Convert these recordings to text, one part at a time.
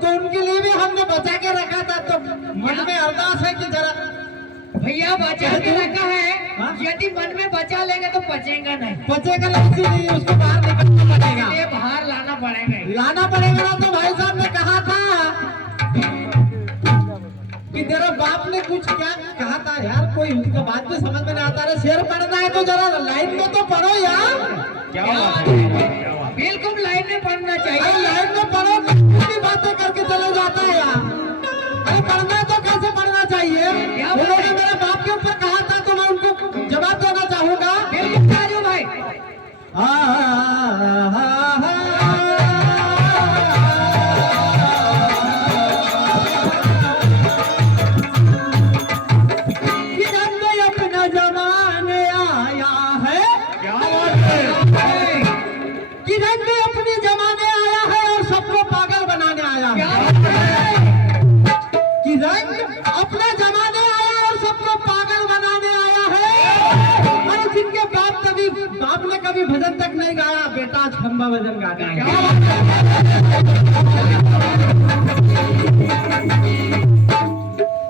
तो उनके लिए भी हमने बचा के रखा था। तो मन में अरदास है कि जरा भैया बचा के रखा है। हाँ? यदि मन में बचा लेंगे तो पचेगा नहीं। बचेगा नहीं, उसको बाहर निकलना पड़ेगा, इसलिए बाहर लाना पड़ेगा लाना पड़ेगा ना। तो भाई साहब ने कहा था कि तेरा बाप ने कुछ क्या कहा था यार, कोई उसका बात भी समझ में नहीं आता। रे शेर पढ़ना है तो जरा लाइन में तो पढ़ो यार। क्या बात है? बिल्कुल लाइन में पढ़ना चाहिए। लाइन में पढ़ो, कितनी बातें करके चले जाता है यार। अरे पढ़ना है तो कैसे पढ़ना चाहिए? उन्होंने मेरे बाप के ऊपर कहा था तो मैं उनको जवाब देना चाहूंगा। बिल्कुल राजू भाई। अपना जमाने आया है, क्या बात है? कि रंग अपने जमाने आया है और सबको पागल बनाने आया है। क्या बात है? कि रंग अपने जमाने आया और सबको पागल बनाने आया है। और जिनके बाप ने कभी भजन तक नहीं गाया, बेटा आज खंबा भजन गाना है। क्या बात है?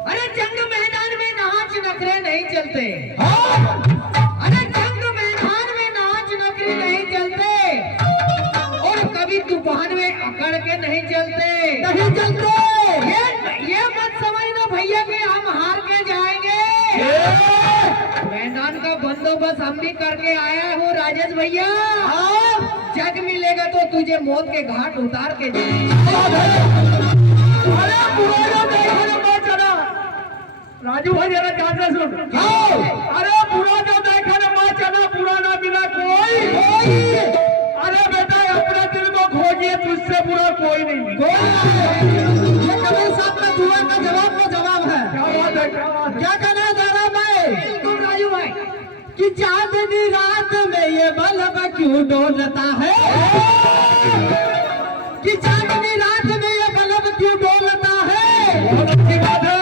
अरे जंग मैदान में नाच नखरे नहीं चलते। अरे जंग मैदान में नाच नखरे नहीं चलते और कभी तूफान में अकड़ के नहीं चलते। नहीं चलते। ये मत समझना भैया कि हम हार के जाएंगे। मैदान का बंदोबस्त हम भी करके आया हूँ राजेश भैया। जग मिलेगा तो तुझे मौत के घाट उतार के राजू भाई जरा ध्यान से सुन। अरे बुरा जो देखा ना माँ चला, बुरा ना मिला कोई। अरे बेटा अपने दिल को खोजिए, तुझसे बुरा कोई नहीं। ये कबीर साहब का दुआ का जवाब में जवाब है। क्या बात है? क्या बात है? क्या कहना चाह रहा मैं? बिल्कुल राजू भाई। कि चांदनी रात में ये बल्ब क्यों डोलता है? कि चांदनी रात में ये बल्ब क्यों डोलता है? बहुत अच्छी बात है।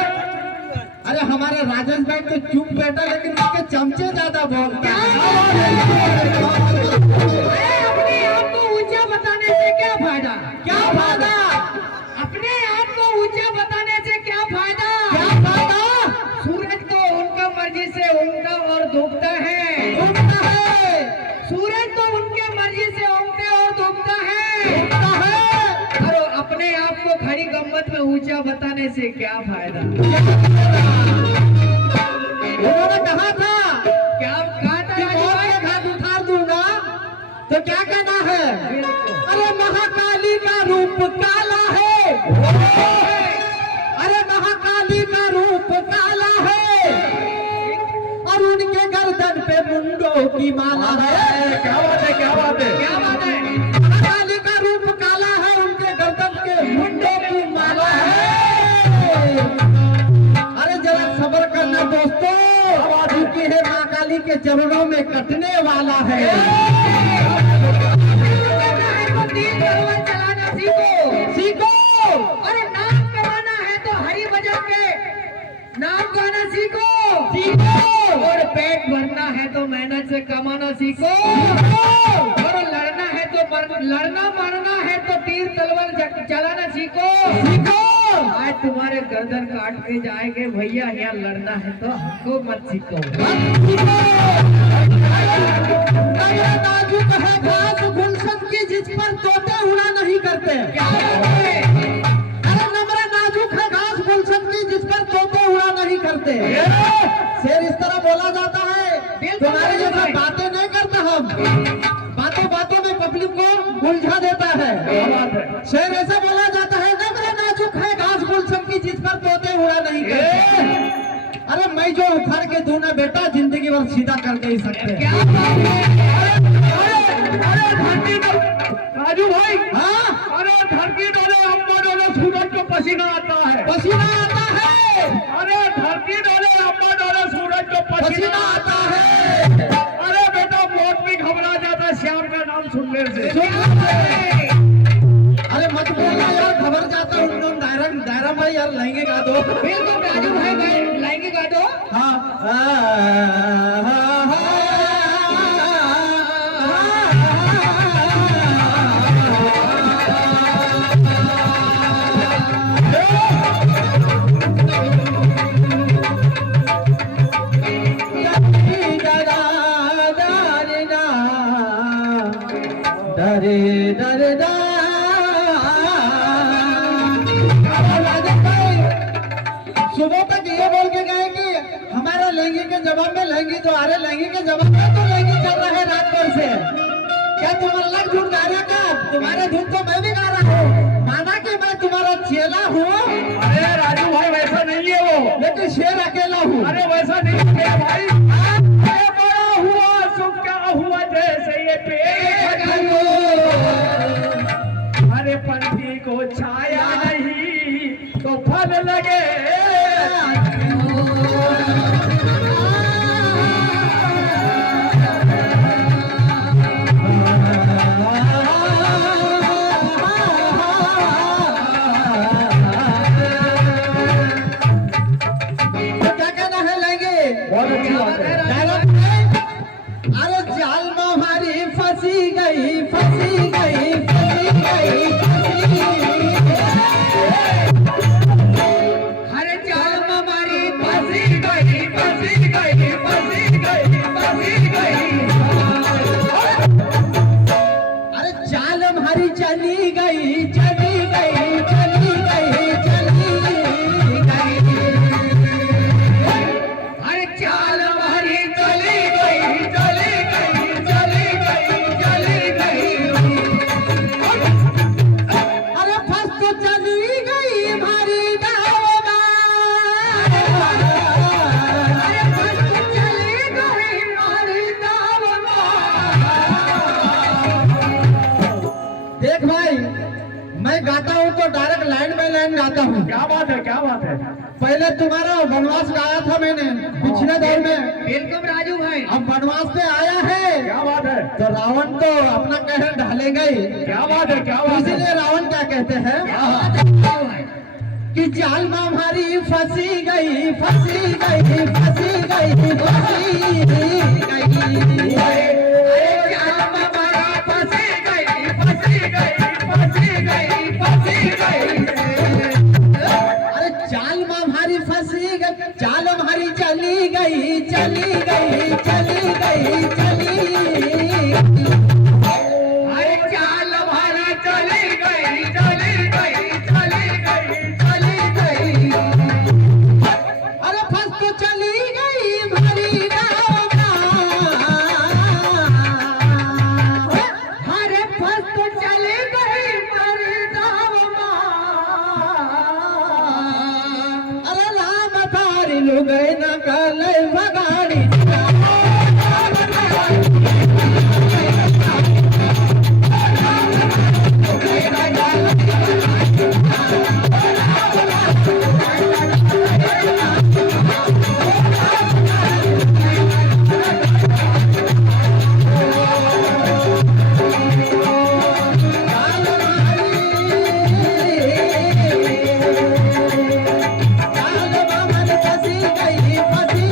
अरे हमारे राजेश भाई तो चुप बैठा, लेकिन उसके चमचे ज्यादा बोलते हैं। अरे अपने आप को ऊंचा बताने से क्या फायदा? क्या फायदा? अपने आप को ऊंचा बताने से क्या फायदा? क्या फायदा? सूरज तो उनका मर्जी से उगता और डूबता है। डूबता है। सूरज तो उनके मर्जी से उगता और डूबता है। डूबता है। और अपने आप को खड़ी गम्मत में ऊंचा बताने से क्या फायदा? उन्होंने कहा था क्या कहा था कि राजू मौत भाई? के घाट उतार दूंगा, तो क्या कहना है? अरे महाकाली का रूप काला है। अरे महाकाली का रूप काला है और उनके गर्दन पे मुंडों की माला है। क्या बात है? क्या बात है? क्या बात है? महाकाली का रूप काला है, उनके गर्दन के मुंडों की माला है। अरे जरा सब्र करना दोस्तों, क्योंकि है महाकाली के चरणों में कटने वाला है। तीर तलवार चलाना सीखो। सीखो। अरे नाम कमाना है तो हरी बजा के नाम गाना सीखो। सीखो। और पेट भरना है तो मेहनत से कमाना सीखो। और लड़ना है तो लड़ना मरना है तो तीर तलवार चलाना सीखो। सीखो। आज तुम्हारे गर्दन काट के जाएंगे भैया, यहाँ लड़ना है तो हमको मत सीखो। नाजुक है घास गुलशन की, जिस पर तोते उड़ा नहीं करते। क्या बात है? अरे नम्र नाजुक है घास गुलशन की, जिस पर तोते उड़ा नहीं करते। शेर इस तरह बोला जाता है। तुम्हारे जैसा बातें नहीं करते हम, बातों बातों में पब्लिक को उलझा देता है। क्या बात है? शेर ऐसा बोला जाता है, नम्र नाजुक है घास गुलशन की, जिस पर तोते उड़ा नहीं करते। अरे मैं जो उखाड़ के दूं ना बेटा, जिंदगी भर सीधा कर दे सकते। क्या बात है? अरे धरती राजू भाई। हाँ। अरे धरती डोले अम्मा डोले सूरज को पसीना आता है। पसीना आता है। अरे धरती डोले अम्मा डोले सूरज को पसीना आता है। अरे बेटा मौत भी घबरा जाता है श्याम का नाम सुनने से। अरे मत बोलना यार, खबर जाता हूँ। दायरा भाई यार लहंगे गा दो। बिल्कुल राजू भाई लाएंगे गा दो। हाँ। सुबह तक ये बोल के गए कि हमारा लहंगी के जवाब में लहंगी तो आ रहे, लहंगी के जवाब में तो लहंगी चल रहा है रात भर से। क्या तुम अलग धुन गा रहे का? तुम्हारे धुन तो मैं भी गा रहा हूँ, माना कि मैं तुम्हारा चेला हूँ। अरे राजू भाई वैसा नहीं है वो, लेकिन शेर अकेला हूँ। अरे वैसा नहीं है भाई। अरे बड़ा हुआ सो क्या हुआ जैसे ये पेड़, अरे पंछी को छाया नहीं तो फल लगे। तो क्या कहना है लहंगे? बहुत अच्छी बात है। डायलॉग में, अरे जाल में हमारी फंसी गई, फंसी गई, फंसी गई, फंसी गई। अरे जाल में हमारी फंसी गई, फंसी गई, फंसी गई, फंसी गई। अरे जाल हमारी चली गई, चली गई, चली गई, चली गई। अरे चाल हमारी चली गई, चली गई, चली गई, चली गई। अरे फंस तो चली गई हमारी नाव में। अरे फंस चली गई हमारी नाव देख भाई, मैं गाता हूँ तो डायरेक्ट लाइन बाय लाइन गाता हूँ। क्या बात है, क्या बात है। पहले तुम्हारा वनवास गाया था मैंने पिछले दौर में, वेलकम राजू भाई। अब वनवास से आया है क्या बात है, तो रावण तो अपना कहर ढालेगा ही। क्या बात है, क्या बात है। इसीलिए रावण क्या कहते हैं कि जाल में हमारी फंसी गई, फंसी गई, फंसी गई, फंसी गई। अरे चाल में हमारी फंसी गई, फंसी गई, फंसी गई, फंसी गई। अरे जाल में हमारी फंसी गई, जाल हमारी चली गई, चली गई, चली गई, चली गई। अरे चाल हमारी चली गई, चली गई, चली गई, चली गई। अरे फंस तो चली गई हमारी नाव में। अरे फंस तो चली गई हमारी नाव में। अरे राम तारी लुगै न कलै भगाड़ी। जाल में हमारी फंसी गई, फंसी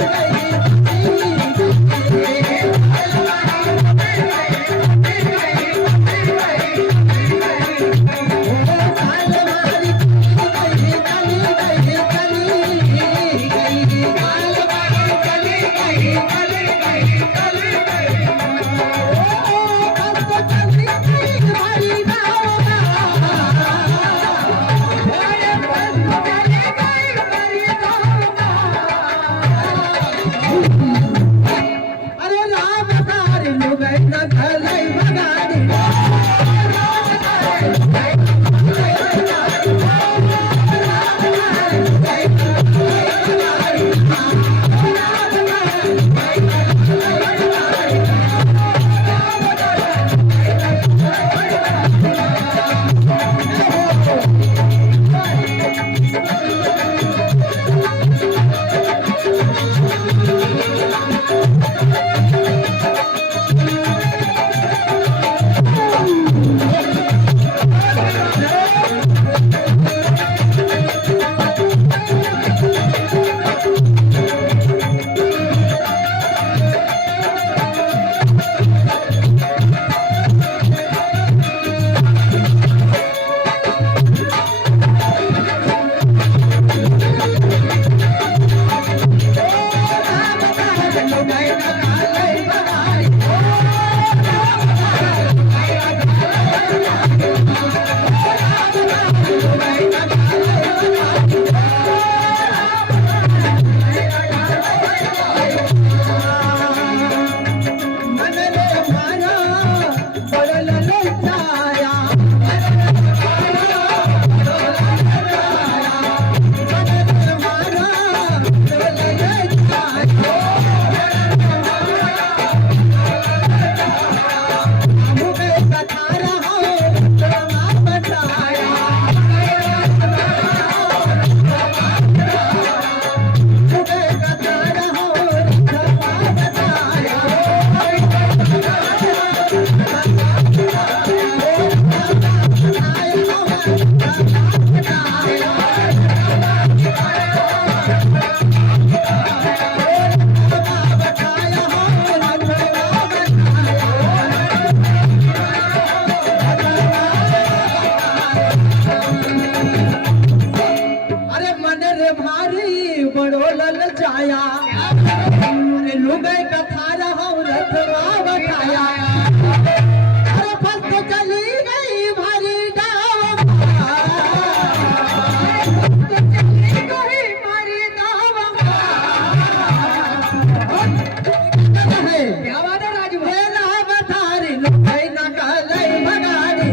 बताया, अरे लुगाई का थारा हूँ रथवा बताया, अरे फल तो चली गई भारी डाव, तो चली गई मारी दावा। है क्या बात है राजू भाई? मेरा बतारी लुगाई न कहलाई भगारी,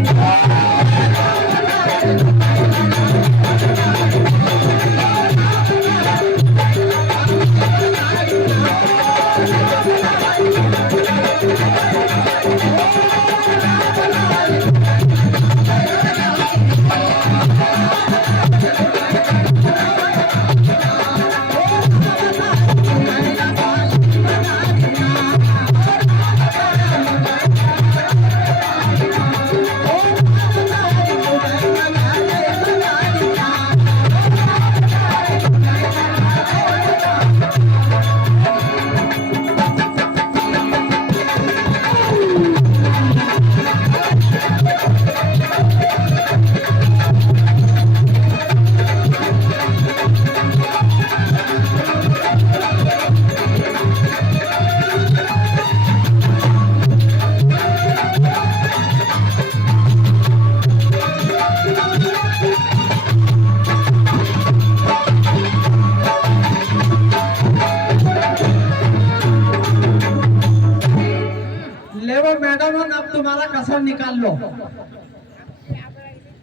ले वो मैडम अब तुम्हारा कसर निकाल लो।